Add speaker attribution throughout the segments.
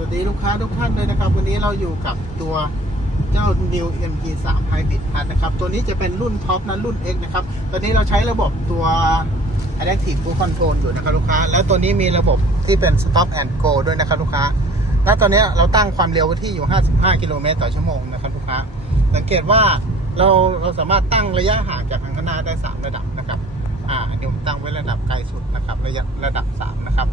Speaker 1: สวัสดีลูกค้าทุกท่านเลยนะครับ วันนี้เราอยู่กับตัวเจ้า New MG3 Hybrid พันนะครับ ตัวนี้จะเป็นรุ่นท็อปนะรุ่น X นะครับ ตอนนี้เราใช้ระบบตัว Adaptive Cruise Control อยู่นะครับลูกค้า แล้วตัวนี้มีระบบที่เป็น Stop and Go ด้วยนะครับลูกค้า และตอนนี้เราตั้งความเร็วที่อยู่ 55 กิโลเมตรต่อชั่วโมงนะครับลูกค้า สังเกตว่าเราเราสามารถตั้งระยะห่างจากทางข้างหน้าได้ 3 ระดับนะครับ อ่าอันนี้ผมตั้งไว้ระดับไกลสุดนะครับ ระยะระดับ 3 นะครับ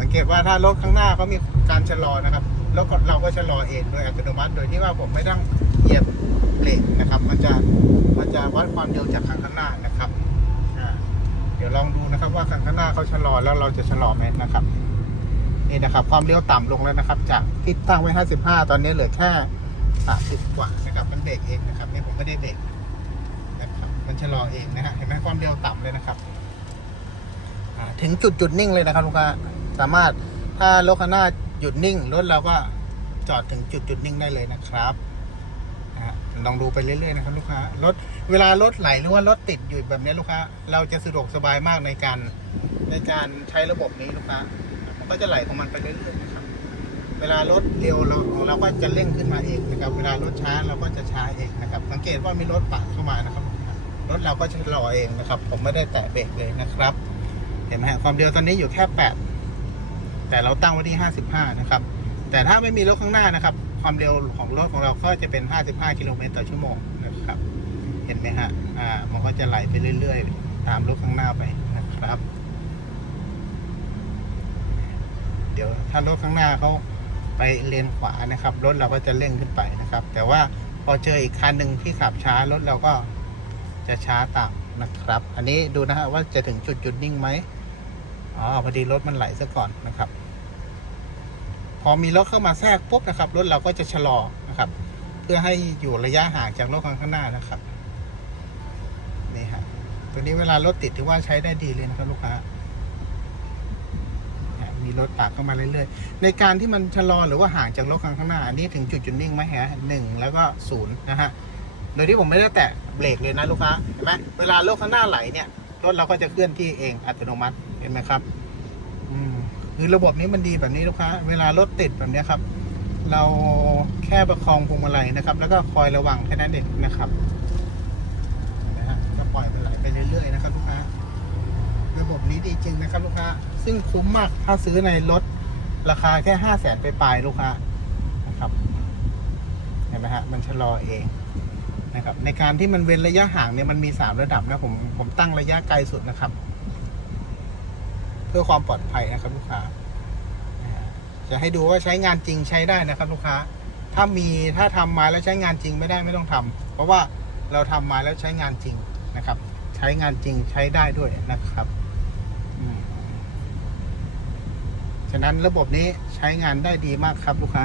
Speaker 1: สังเกตว่าถ้ารถข้างหน้าเขามีการชะลอนะครับแล้วก็เราก็ชะลอเองโดยอัตโนมัติ โดยที่ว่าผมไม่ต้องเหยียบเบรกนะครับ มันจะมันจะวัดความเร็วจากทางข้างหน้านะครับเดี๋ยวลองดูนะครับว่าทางข้างหน้าเขาชะลอแล้วเราจะชะลอไหมนะครับนี่นะครับ ความเร็วต่ำลงแล้วนะครับ จากที่ตั้งไว้ 55 ตอนนี้เหลือแค่ 30 กว่านะครับมันเบรกเองนะครับนี่ผมไม่ได้เบรกนะครับมันชะลอเองนะฮะเห็นไหมความเร็วต่ำเลยนะครับถึงจุดจุดนิ่งเลยนะครับลูกค้า สามารถถ้ารถคันหน้าหยุดนิ่งรถเราก็จอดถึงจุดจุดนิ่งได้เลยนะครับลองดูไปเรื่อยๆนะครับลูกค้ารถเวลารถไหลหรือว่ารถติดอยู่แบบนี้ลูกค้า เราจะสะดวกสบายมากในการในการใช้ระบบนี้ลูกค้ามันก็จะไหลของมันไปเรื่อยๆนะครับ เวลารถเร็วเราเราก็จะเร่งขึ้นมาเองนะครับ เวลารถช้าเราก็จะช้าเองนะครับ สังเกตว่ามีรถปาดเข้ามานะครับ รถเราก็ชะลอเองนะครับ ผมไม่ได้แตะเบรกเลยนะครับ เห็นไหมฮะความเร็วตอนนี้อยู่แค่แปด แต่เราตั้งไว้ที่ห้าสิบห้านะครับ แต่ถ้าไม่มีรถข้างหน้านะครับ ความเร็วของรถของเราก็จะเป็นห้าสิบห้ากิโลเมตรต่อชั่วโมงนะครับ เห็นไหมฮะ อ่า มันก็จะไหลไปเรื่อย ๆ ตามรถข้างหน้าไปนะครับ เดี๋ยวถ้ารถข้างหน้าเขาไปเลนขวานะครับ รถเราก็จะเร่งขึ้นไปนะครับ แต่ว่าพอเจออีกคันหนึ่งที่ขับช้ารถเราก็จะช้าตามนะครับ อันนี้ดูนะฮะว่าจะถึงจุดจุดนิ่งไหม อ๋อพอดีรถมันไหลซะก่อนนะครับ พอมีรถเข้ามาแทรกปุ๊บนะครับรถเราก็จะชะลอนะครับ เพื่อให้อยู่ระยะห่างจากรถคันข้างหน้านะครับนี่ฮะตัวนี้เวลารถติดถือว่าใช้ได้ดีเลยนะครับลูกค้ามีรถปาดเข้ามาเรื่อยๆ ในการที่มันชะลอหรือว่าห่างจากรถคันข้างหน้า อันนี้ถึงจุดจุดนิ่งไหมฮะหนึ่งแล้วก็ศูนย์นะฮะ โดยที่ผมไม่ได้แตะเบรกเลยนะลูกค้า เห็นไหมเวลารถข้างหน้าไหลเนี่ย รถเราก็จะเคลื่อนที่เองอัตโนมัติ เห็นไหมครับ อืมคือระบบนี้มันดีแบบนี้ลูกค้า เวลารถติดแบบนี้ครับ เราแค่ประคองพวงมาลัยนะครับ แล้วก็คอยระวังแค่นั้นเองนะครับนไหมฮะก็ปล่อยมันไหลไปเรื่อยๆนะครับลูกค้า ระบบนี้ดีจริงนะครับลูกค้า ซึ่งคุ้มมากถ้าซื้อในรถราคาแค่ห้าแสนไปปลายลูกค้านะครับ เห็นไหมฮะ มันชะลอเองนะครับ ในการที่มันเว้นระยะห่างเนี่ยมันมีสามระดับนะผมผมตั้งระยะไกลสุดนะครับ เพื่อความปลอดภัยนะครับลูกค้าจะให้ดูว่าใช้งานจริงใช้ได้นะครับลูกค้า ถ้ามีถ้าทำมาแล้วใช้งานจริงไม่ได้ไม่ต้องทำเพราะว่าเราทำมาแล้วใช้งานจริงนะครับ ใช้งานจริงใช้ได้ด้วยนะครับฉะนั้นระบบนี้ใช้งานได้ดีมากครับลูกค้า